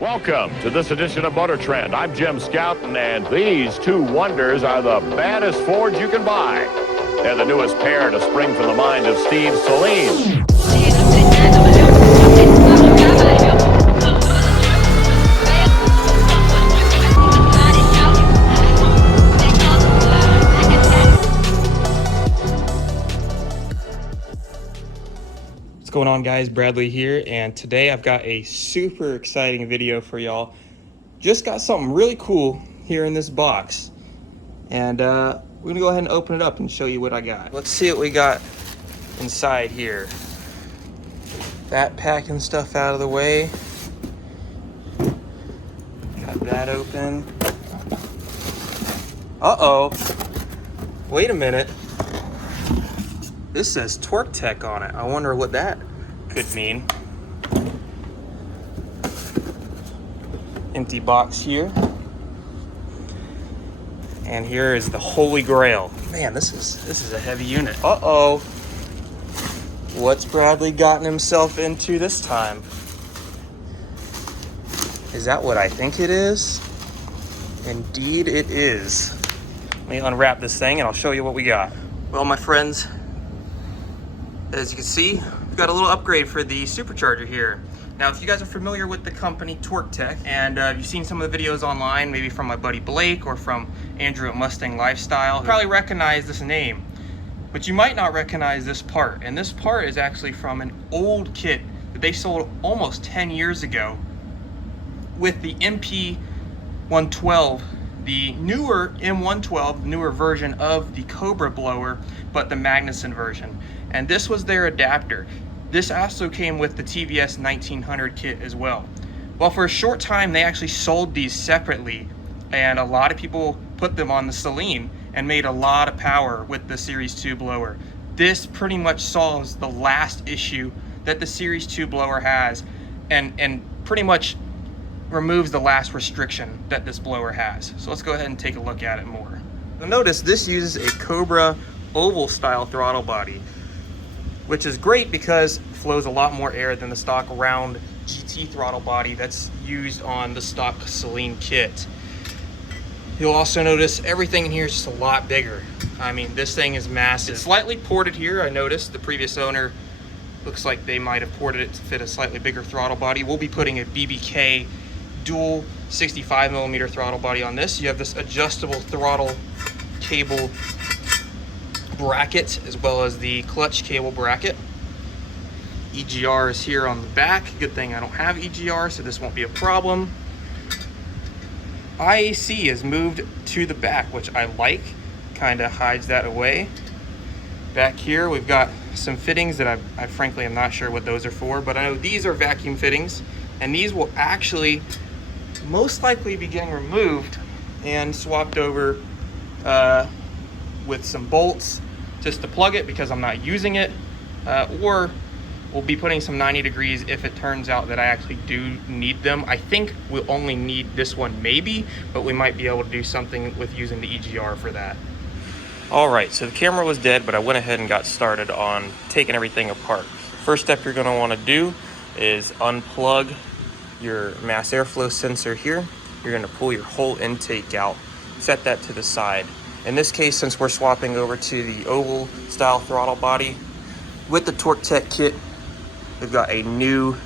Welcome to this edition of Motor Trend. I'm Jim Scouten, and these two wonders are the baddest Fords you can buy. They're the newest pair to spring from the mind of Steve Saleen. What's going on, guys? Bradley here, and today I've got a super exciting video for y'all. Just got something really cool here in this box, and we're gonna go ahead and open it up and show you what I got. Let's see what we got inside here. That packing stuff out of the way. Got that open. Uh-oh. Wait a minute. This says Torque Tech on it. I wonder what that could mean. Empty box here. And here is the Holy Grail. Man, this is a heavy unit. Uh-oh. What's Bradley gotten himself into this time? Is that what I think it is? Indeed it is. Let me unwrap this thing and I'll show you what we got. Well, my friends, as you can see, we've got a little upgrade for the Supercharger here. Now, if you guys are familiar with the company Torque Tech, and you've seen some of the videos online, maybe from my buddy Blake or from Andrew at Mustang Lifestyle, you probably recognize this name, but you might not recognize this part. And this part is actually from an old kit that they sold almost 10 years ago with the MP112, the newer M112, newer version of the Cobra blower, but the Magnuson version. And this was their adapter. This also came with the TVS 1900 kit as well. Well, for a short time, they actually sold these separately, and a lot of people put them on the Saleen and made a lot of power with the Series 2 blower. This pretty much solves the last issue that the Series 2 blower has, and pretty much removes the last restriction that this blower has. So let's go ahead and take a look at it more. You'll notice this uses a Cobra oval style throttle body, which is great because it flows a lot more air than the stock round GT throttle body that's used on the stock Saleen kit. You'll also notice everything in here is just a lot bigger. I mean, this thing is massive. It's slightly ported here. I noticed the previous owner looks like they might have ported it to fit a slightly bigger throttle body. We'll be putting a BBK dual 65mm throttle body on this. You have this adjustable throttle cable bracket as well as the clutch cable bracket. EGR is here on the back. Good thing I don't have EGR, so this won't be a problem. IAC is moved to the back, which I like. Kind of hides that away. Back here we've got some fittings that I frankly am not sure what those are for, but I know these are vacuum fittings, and these will actually most likely be getting removed and swapped over with some bolts just to plug it because I'm not using it, or we'll be putting some 90 degrees if it turns out that I actually do need them. I think we'll only need this one maybe, but we might be able to do something with using the EGR for that. All right, so the camera was dead, but I went ahead and got started on taking everything apart. First step you're gonna wanna do is unplug your mass airflow sensor here. You're gonna pull your whole intake out, set that to the side. In this case, since we're swapping over to the oval style throttle body, with the Torque Tech kit, we've got a new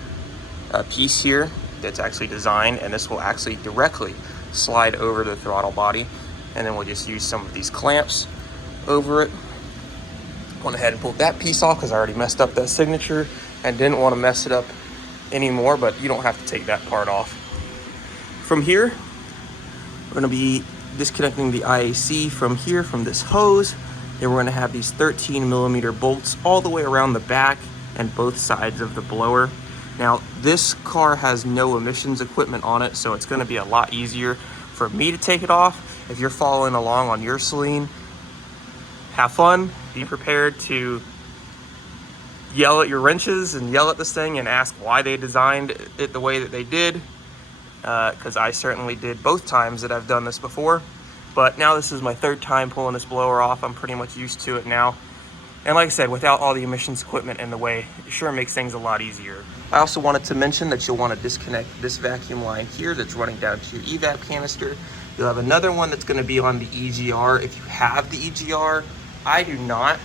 piece here that's actually designed, and this will actually directly slide over the throttle body. And then we'll just use some of these clamps over it. Went ahead and pulled that piece off because I already messed up that signature and didn't want to mess it up anymore, but you don't have to take that part off. From here, we're going to be disconnecting the IAC from here, from this hose. Then we're going to have these 13mm bolts all the way around the back and both sides of the blower. Now, this car has no emissions equipment on it, so it's going to be a lot easier for me to take it off. If you're following along on your Saleen, have fun. Be prepared to yell at your wrenches and yell at this thing and ask why they designed it the way that they did. Because I certainly did both times that I've done this before. But now this is my third time pulling this blower off. I'm pretty much used to it now. And like I said, without all the emissions equipment in the way, it sure makes things a lot easier. I also wanted to mention that you'll want to disconnect this vacuum line here that's running down to your evap canister. You'll have another one that's going to be on the EGR if you have the EGR. I do not.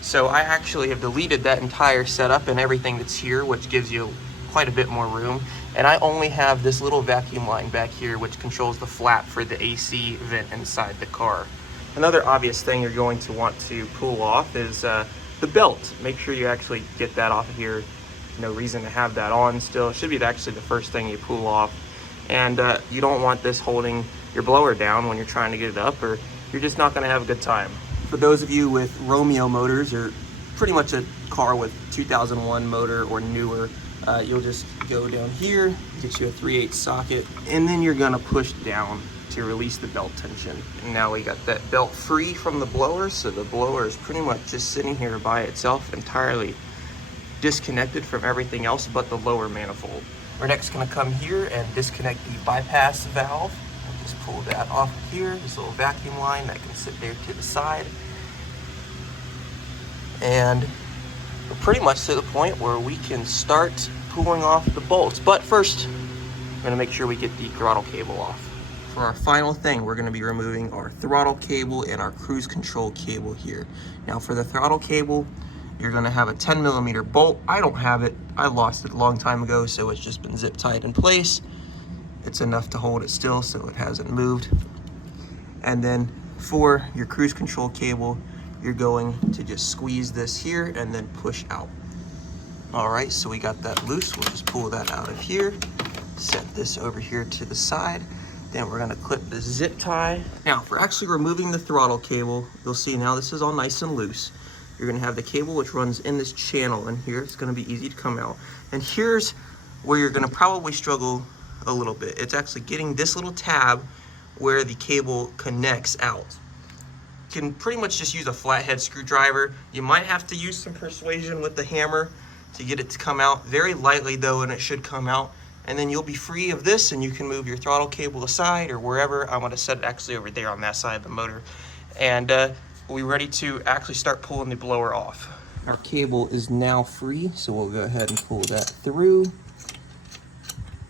So I actually have deleted that entire setup and everything that's here, which gives you quite a bit more room. And I only have this little vacuum line back here, which controls the flap for the AC vent inside the car. Another obvious thing you're going to want to pull off is the belt. Make sure you actually get that off of here. No reason to have that on still. It should be actually the first thing you pull off. And you don't want this holding your blower down when you're trying to get it up, or you're just not going to have a good time. For those of you with Romeo motors, or pretty much a car with 2001 motor or newer, you'll just go down here, get you a 3/8 socket, and then you're going to push down to release the belt tension. And now we got that belt free from the blower, so the blower is pretty much just sitting here by itself, entirely disconnected from everything else but the lower manifold. We're next going to come here and disconnect the bypass valve. I'll just pull that off of here, this little vacuum line that can sit there to the side. And we're pretty much to the point where we can start pulling off the bolts. But first, we're going to make sure we get the throttle cable off. For our final thing, we're going to be removing our throttle cable and our cruise control cable here. Now for the throttle cable, you're going to have a 10mm bolt. I don't have it. I lost it a long time ago, so it's just been zip tied in place. It's enough to hold it still so it hasn't moved. And then for your cruise control cable, you're going to just squeeze this here and then push out. All right, so we got that loose. We'll just pull that out of here, set this over here to the side. Then we're gonna clip the zip tie. Now, for actually removing the throttle cable, you'll see now this is all nice and loose. You're gonna have the cable which runs in this channel in here. It's gonna be easy to come out. And here's where you're gonna probably struggle a little bit. It's actually getting this little tab where the cable connects out. You can pretty much just use a flathead screwdriver. You might have to use some persuasion with the hammer to get it to come out. Very lightly though, and it should come out. And then you'll be free of this and you can move your throttle cable aside or wherever. I'm gonna set it actually over there on that side of the motor. And we're ready to actually start pulling the blower off. Our cable is now free, so we'll go ahead and pull that through.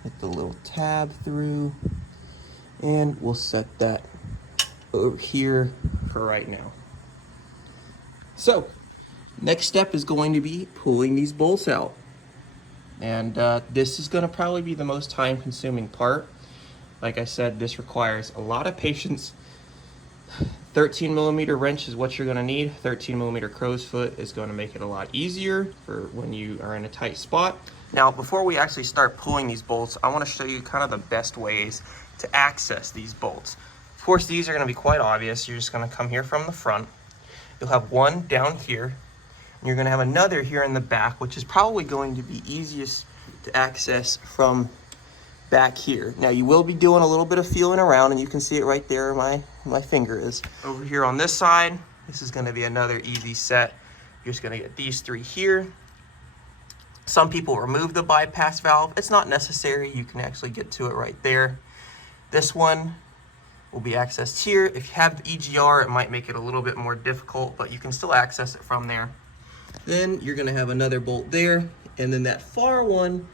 Put the little tab through, and we'll set that over here for right now. So, next step is going to be pulling these bolts out. And this is going to probably be the most time consuming part. Like I said, this requires a lot of patience. 13mm wrench is what you're going to need. 13mm crow's foot is going to make it a lot easier for when you are in a tight spot. Now, before we actually start pulling these bolts, I want to show you kind of the best ways to access these bolts. Of course, these are going to be quite obvious. You're just going to come here from the front. You'll have one down here. You're going to have another here in the back, which is probably going to be easiest to access from back here. Now you will be doing a little bit of feeling around, and you can see it right there where my finger is. Over here on this side, this is going to be another easy set. You're just going to get these three here. Some people remove the bypass valve. It's not necessary. You can actually get to it right there. This one will be accessed here. If you have the EGR, it might make it a little bit more difficult, but you can still access it from there. Then you're going to have another bolt there, and then that far one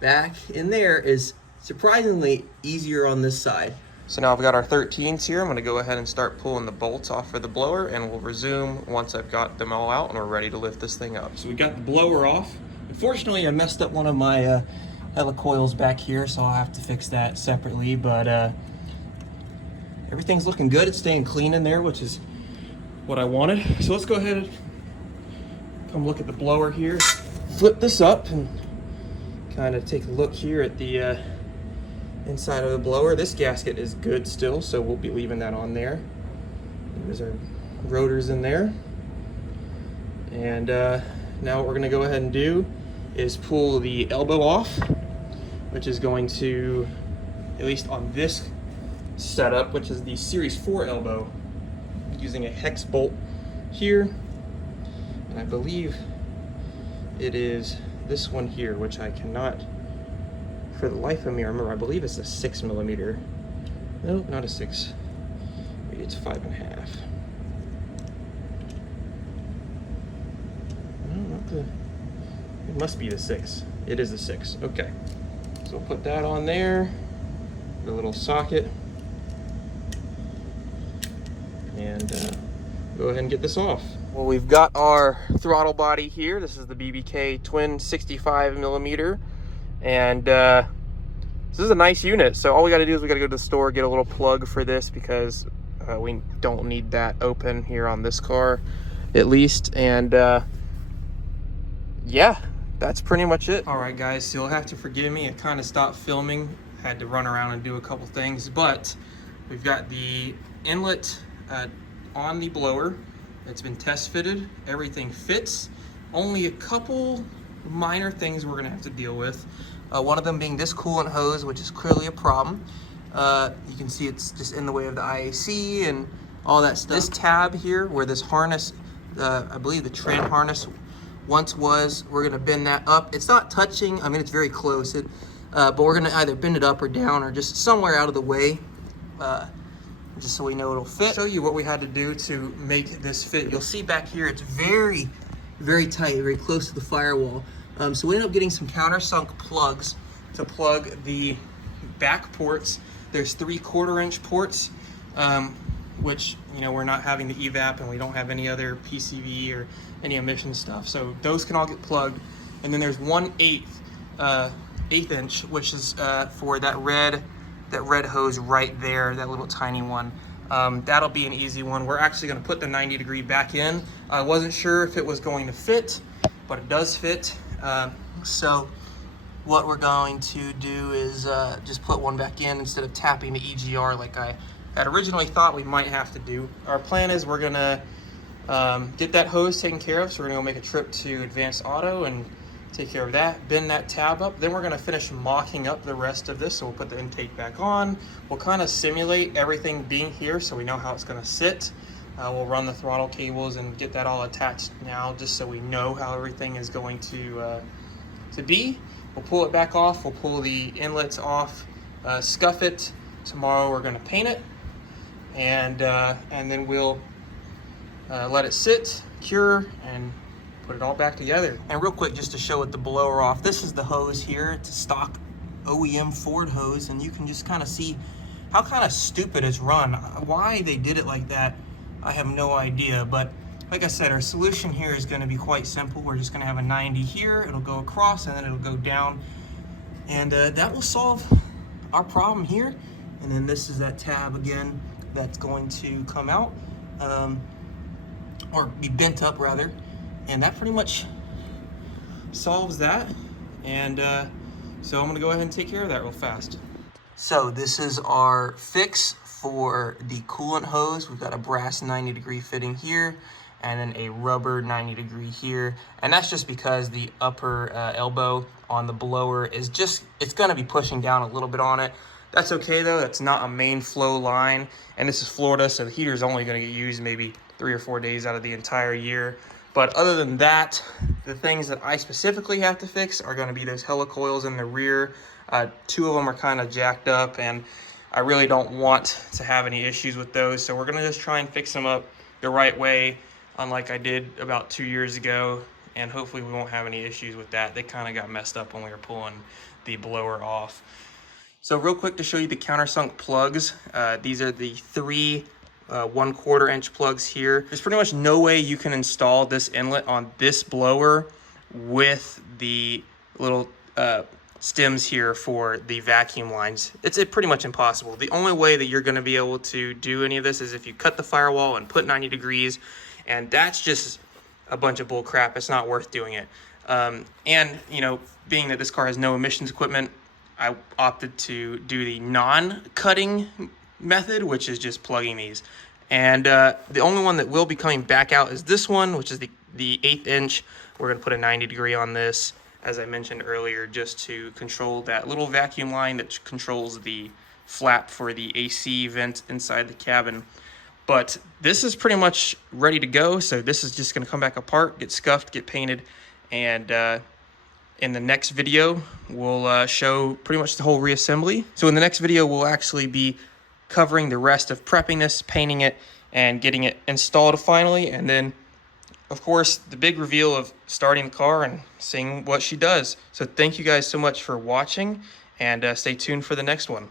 back in there is surprisingly easier on this side. So now I've got our 13s here. I'm going to go ahead and start pulling the bolts off for the blower, and we'll resume once I've got them all out and we're ready to lift this thing up. So we got the blower off. Unfortunately, I messed up one of my helicoils back here, so I'll have to fix that separately, but everything's looking good. It's staying clean in there, which is what I wanted. So let's go ahead and come look at the blower here. Flip this up and kind of take a look here at the inside of the blower. This gasket is good still, so we'll be leaving that on there. There's our rotors in there. And now what we're gonna go ahead and do is pull the elbow off, which is going to, at least on this setup, which is the Series 4 elbow, using a hex bolt here. And I believe it is this one here, which I cannot, for the life of me, remember. I believe it's a 6mm. No, not a 6. Maybe it's 5.5. It must be the 6. It is the 6. Okay. So we'll put that on there. The little socket. And go ahead and get this off. Well, we've got our throttle body here. This is the BBK twin 65mm. And this is a nice unit. So all we got to do is we got to go to the store, get a little plug for this, because we don't need that open here on this car, at least. And yeah, that's pretty much it. All right, guys, so you'll have to forgive me. I kind of stopped filming, had to run around and do a couple things, but we've got the inlet on the blower. It's been test fitted. Everything fits. Only a couple minor things we're gonna have to deal with. One of them being this coolant hose, which is clearly a problem. You can see it's just in the way of the IAC and all that stuff. This tab here, where this harness, I believe the tram harness once was, we're gonna bend that up. It's not touching, I mean, it's very close, but we're gonna either bend it up or down or just somewhere out of the way, just so we know it'll fit. I'll show you what we had to do to make this fit. You'll see back here, it's very, very tight, very close to the firewall. So we ended up getting some countersunk plugs to plug the back ports. There's 3/4-inch ports, which, you know, we're not having the evap and we don't have any other PCV or any emission stuff. So those can all get plugged. And then there's 1/8 inch, which is for that red hose right there, that little tiny one. That'll be an easy one. We're actually gonna put the 90-degree back in. I wasn't sure if it was going to fit, but it does fit. So what we're going to do is just put one back in instead of tapping the EGR like I had originally thought we might have to do. Our plan is we're gonna get that hose taken care of. So we're gonna go make a trip to Advanced Auto and take care of that, bend that tab up. Then we're gonna finish mocking up the rest of this. So we'll put the intake back on. We'll kind of simulate everything being here so we know how it's gonna sit. We'll run the throttle cables and get that all attached now, just so we know how everything is going to be. We'll pull it back off. We'll pull the inlets off, scuff it. Tomorrow we're gonna paint it, and then we'll let it sit, cure, and put it all back together. And real quick, just to show it the blower off, this is the hose here. It's a stock OEM Ford hose, and you can just kind of see how kind of stupid it's run. Why they did it like that, I have no idea. But like I said, our solution here is going to be quite simple. We're just going to have a 90 here, it'll go across, and then it'll go down, and that will solve our problem here. And then this is that tab again that's going to come out, or be bent up rather, and that pretty much solves that. And so I'm gonna go ahead and take care of that real fast. So this is our fix for the coolant hose. We've got a brass 90-degree fitting here, and then a rubber 90-degree here. And that's just because the upper elbow on the blower is just, it's gonna be pushing down a little bit on it. That's okay though, that's not a main flow line. And this is Florida, so the heater is only gonna get used maybe 3 or 4 days out of the entire year. But other than that, the things that I specifically have to fix are gonna be those helicoils in the rear. 2 of them are kind of jacked up, and I really don't want to have any issues with those. So we're gonna just try and fix them up the right way, unlike I did about 2 years ago. And hopefully we won't have any issues with that. They kind of got messed up when we were pulling the blower off. So real quick to show you the countersunk plugs. These are the 3 1/4-inch plugs here. There's pretty much no way you can install this inlet on this blower with the little stems here for the vacuum lines. It's pretty much impossible. The only way that you're going to be able to do any of this is if you cut the firewall and put 90 degrees, and that's just a bunch of bull crap. It's not worth doing it. And you know, being that this car has no emissions equipment, I opted to do the non-cutting method, which is just plugging these. And the only one that will be coming back out is this one, which is the 1/8 inch. We're going to put a 90-degree on this, as I mentioned earlier, just to control that little vacuum line that controls the flap for the AC vent inside the cabin. But this is pretty much ready to go. So this is just going to come back apart, get scuffed, get painted, and in the next video, we'll show pretty much the whole reassembly. So in the next video, we'll actually be covering the rest of prepping this, painting it, and getting it installed finally. And then of course, the big reveal of starting the car and seeing what she does. So thank you guys so much for watching, and stay tuned for the next one.